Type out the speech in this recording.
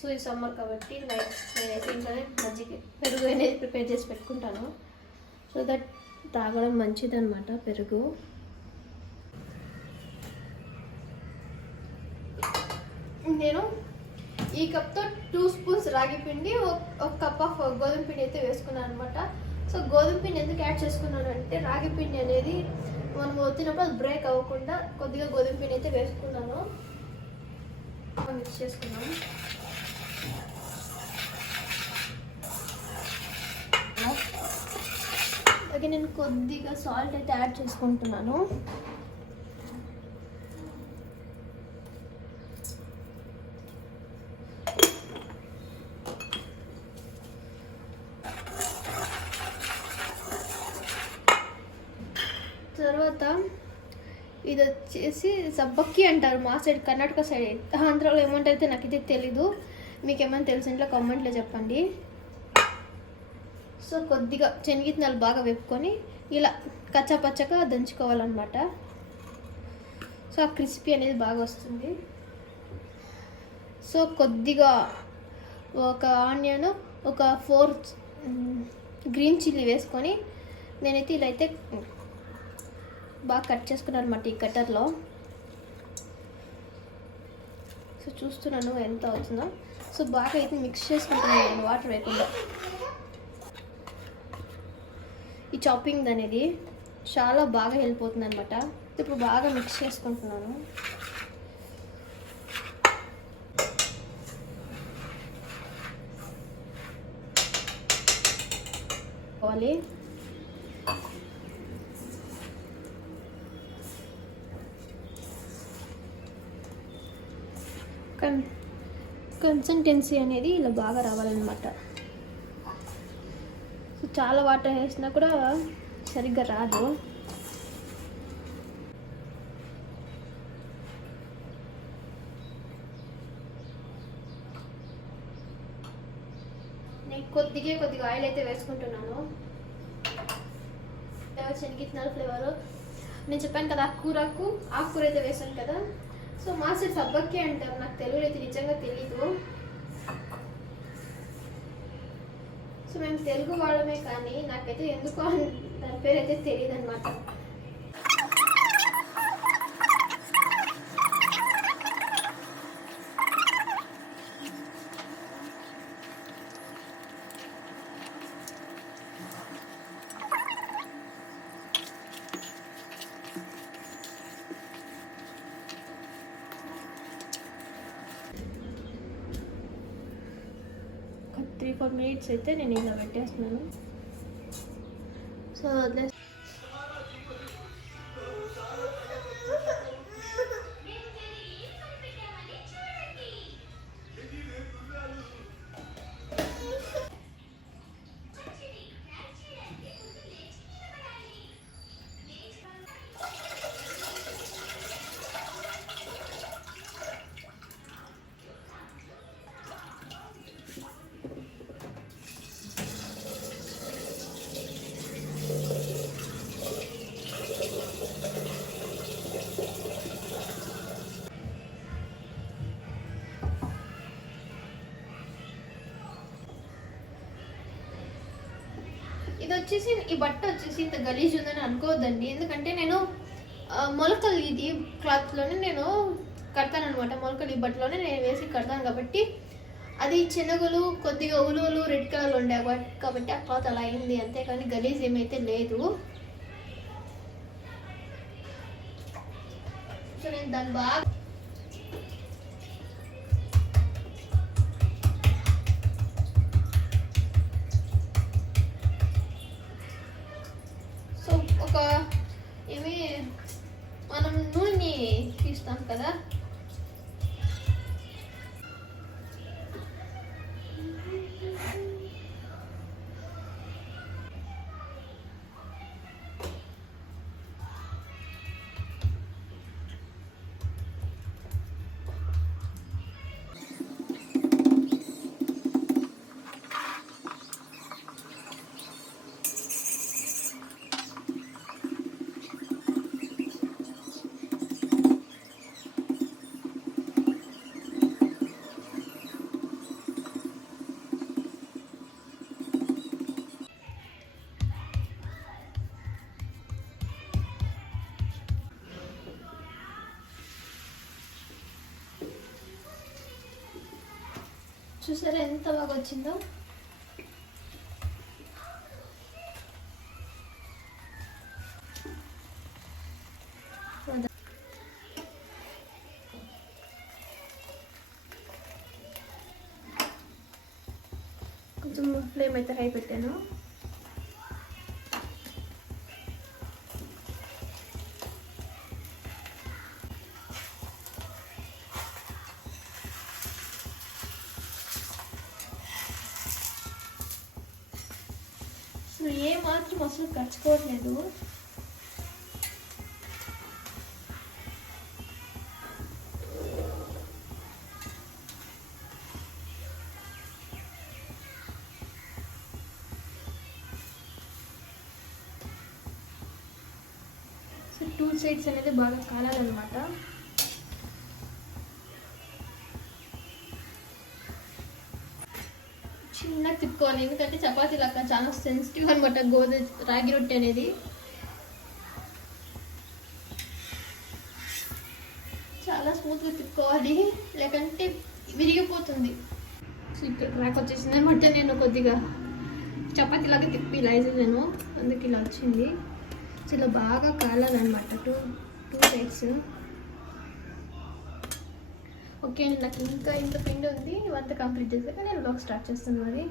సో ఈ సమ్మర్ కాబట్టి నేనైతే ఇంట్లోనే మజ్జిగ పెరుగు అనేది ప్రిపేర్ చేసి పెట్టుకుంటాను. సో దట్ తాగడం మంచిదన్నమాట పెరుగు. నేను ఈ కప్తో 2 స్పూన్స్ రాగి పిండి, ఒక కప్ ఆఫ్ గోధుమ పిండి అయితే వేసుకున్నాను అనమాట. సో గోధుమ పిండి ఎందుకు యాడ్ చేసుకున్నాను అంటే రాగి పిండి అనేది మనం వచ్చినప్పుడు అది బ్రేక్ అవ్వకుండా కొద్దిగా గోధుమ పిండి అయితే వేసుకున్నాను. మిక్స్ చేసుకున్నాము. అలాగే నేను కొద్దిగా సాల్ట్ అయితే యాడ్ చేసుకుంటున్నాను. తర్వాత ఇది వచ్చేసి సబ్బక్కి అంటారు మా సైడ్, కర్ణాటక సైడ్. ఆంధ్రాలో ఏమంటారైతే నాకు ఇది తెలీదు. మీకు ఏమైనా తెలిసి ఇంట్లో కామెంట్లో చెప్పండి. సో కొద్దిగా శనగిత్తనాలు బాగా వేపుకొని ఇలా కచ్చా పచ్చగా దంచుకోవాలన్నమాట. సో ఆ క్రిస్పీ అనేది బాగా వస్తుంది. సో కొద్దిగా ఒక ఆనియన్, ఒక 4 గ్రీన్ చిల్లీ వేసుకొని నేనైతే ఇలా అయితే బాగా కట్ చేసుకున్నాను అనమాట ఈ కట్టర్లో. సో చూస్తున్నాను ఎంత అవుతుందో. సో బాగా అయితే మిక్స్ చేసుకుంటున్నాను నేను వాటర్ వేయకుండా. ఈ చాపింగ్ అనేది చాలా బాగా హెల్ప్ అవుతుంది అనమాట. ఇప్పుడు బాగా మిక్స్ చేసుకుంటున్నాను. కావాలి కన్సిస్టెన్సీ అనేది ఇలా బాగా రావాలన్నమాట. సో చాలా వాటర్ వేసినా కూడా సరిగ్గా రాదు. నేను కొద్దిగా ఆయిల్ అయితే వేసుకుంటున్నాను. శనగిత్తనాల ఫ్లేవర్ నేను చెప్పాను కదా, ఆకుకూర అయితే వేసాను కదా. సో మా సైడ్ సబ్బక్కి అంటారు, నాకు తెలుగులో అయితే నిజంగా తెలీదు. సో మేము తెలుగు వాళ్ళమే కానీ నాకైతే ఎందుకో దాని పేరు అయితే తెలియదు అనమాట. ఒక 3-4 minutes అయితే నేను ఇలా పెట్టేస్తున్నాను. సో ఇది వచ్చేసి ఈ బట్ట వచ్చేసి ఇంత గలీజ్ ఉందని అనుకోవద్దండి. ఎందుకంటే నేను మొలకలు ఇది క్లాత్లోనే నేను కడతాను అనమాట. మొలకలు ఈ బట్టలోనే నేను వేసి కడతాను కాబట్టి అది శనగలు కొద్దిగా ఉలువలు రెడ్ కలర్లో ఉండే కాబట్టి ఆ క్లాత్ అలా అయింది. అంతేకాని గలీజ్ ఏమైతే లేదు. సో నేను దాన్ని బాగా మనం నూనె తీస్తాం కదా, చూసారా ఎంత బాగా వచ్చిందో. కొంచెం ఫ్లేమ్ అయితే హై పెట్టాను. అసలు ఏ మాత్రం అసలు ఖర్చుకోవట్లేదు. సో 2 సైడ్స్ అనేది బాగా కాలాలన్నమాట. చిన్నగా తిప్పుకోవాలి, ఎందుకంటే చపాతీ లాగా చాలా సెన్సిటివ్ అనమాట రాగి రొట్టె అనేది. చాలా స్మూత్గా తిప్పుకోవాలి, లేకంటే విరిగిపోతుంది. సో ఇక్కడ క్రాక్ వచ్చేసింది అనమాట. నేను కొద్దిగా చపాతీ లాగా తిప్పి ఇలా వేసేసాను, అందుకు ఇలా వచ్చింది. సో ఇలా బాగా కాలాలన్నమాట టూ సైడ్స్. ఓకే అండి, నాకు ఇంకా ఇంత పిండి ఉంది, ఇవంతా కంప్లీట్ చేశాక నేను బ్లాగ్ స్టార్ట్ చేస్తాను మరి.